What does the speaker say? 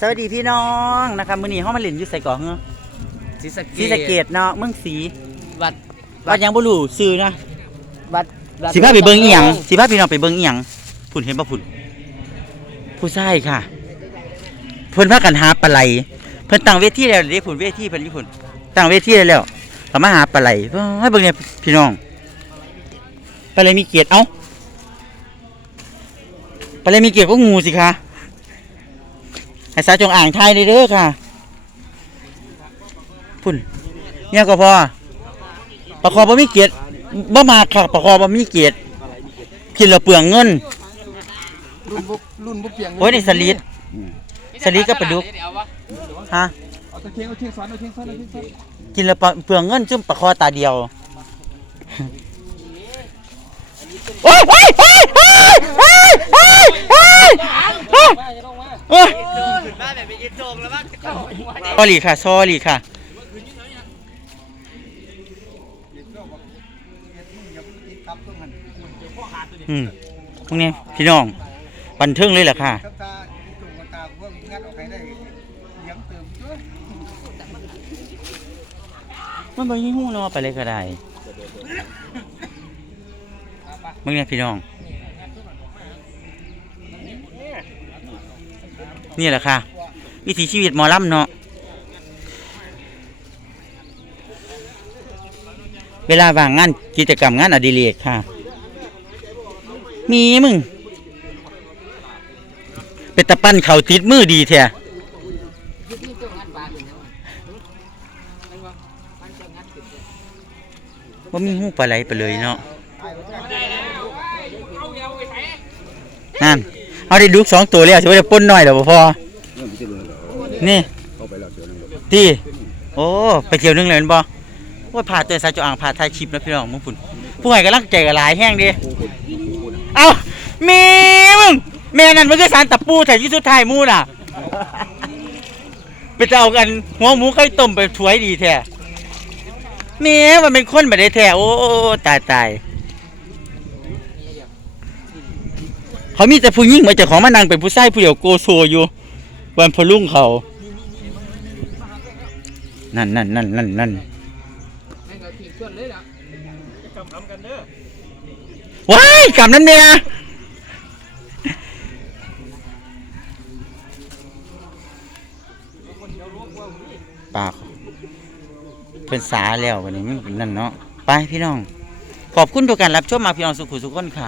สวัสดีพี่น้องนะครับมื้อนี้เฮามาเล่นอยู่ไสก่อเหรอศรีสะเกศรีสะเกษเนาะเมืองศรีวัดวัดหยังบ่รู้ชื่อนะวัดวัดสิพาไปเบิ่งอีหยังสิพาพี่น้องไปเบิ่งอีหยังพุ่นเห็นบ่พุ่นผู้ชายค่ะ เพิ่นพากันหาปลาไหลเพิ่นตั้งเวทีแล้วเด้พุ่นเวทีเพิ่นอยู่พุ่นตั้งเวทีแล้วก็มาหาปลาไหลเฮ้ยเบิ่งเนี่ยพี่น้องปลาไหลมีเกียรติเอ้าปลาไหลมีเกียรติก็งูสิคะ ให้สาวจงอ่างทายเลยเด้อค่ะพุ่นเนี่ยก็พอปลาคอบ่มีเกียรติบ่มากค่ะปลาคอบ่มีเกียรติกินแล้วเปลืองเงินรุ่นบุรุ่นบุเปียงโอ้ยนี่สลิดสลิดก็ปลาดุกฮะเอาตะเคียงเอาเคียงซ้อนเอาเคียงซ้อนเอาเคียงซ้อนกินแล้วปลาเปลืองเงินจุ่มปลาคอตาเดียว งแล้วว่าจะโดนวเซอรี่ค่ะซอรี่ค่ะ อืมตรงนี้พี่น้อง บันเทิงเลยแหละค่ะ มันไปยิ่งหู้นอไปเลยก็ได้มึงเนี้พี่น้อง นี่แหละค่ะ วิถีชีวิตหมอลำเนาะเวลาว่างงานกิจกรรมงานอดิเรกค่ะ มีมึงเป็นตะปั้นเขาติดมือดีแท้ว่ามีหูปลาไหลไปเลยเนาะนั่นเอาได้ดุกสองตัวแล้วจะไปได้ปนหน่อยเดี๋ยวพอ นี่ที่โอ้ไปเที่ยวนึงเลยแม่นบ่ว่าผ่าเตือนสายจอ่างผ่าทายคลิปนะพี่น้องมึงพุ่นผู้ให้กำลังใจกับหลายแห้งดิเอ้าแมีมึงแม่นั่นมันคือสารตะปูแต่ที่สุดท้ายหมูน่ะ ไปจะเอากันหัวหมูไก่ต้มไปถวยดีแท้แม่มันเป็นคนแบบได้แท้โอ้โอ้โอ้ตายตายเขามีแต่ผู้หญิงมาเจากของมานั่งเป็นผู้ชายผู้เดียวโกโซอยู่ วันพลุ่งเขา นั่นนั่นนั่นนั่นนั่นแม่งเอาทิ้งส่วนเลยล่ะว้ายกลับนั่นเนี่ยปากเป็นสาแล้ววันนี้มันเป็นนั่นเนาะไปพี่น้อง ขอบคุณทุกการรับชมมาพี่น้องสุขุสุขคนค่ะ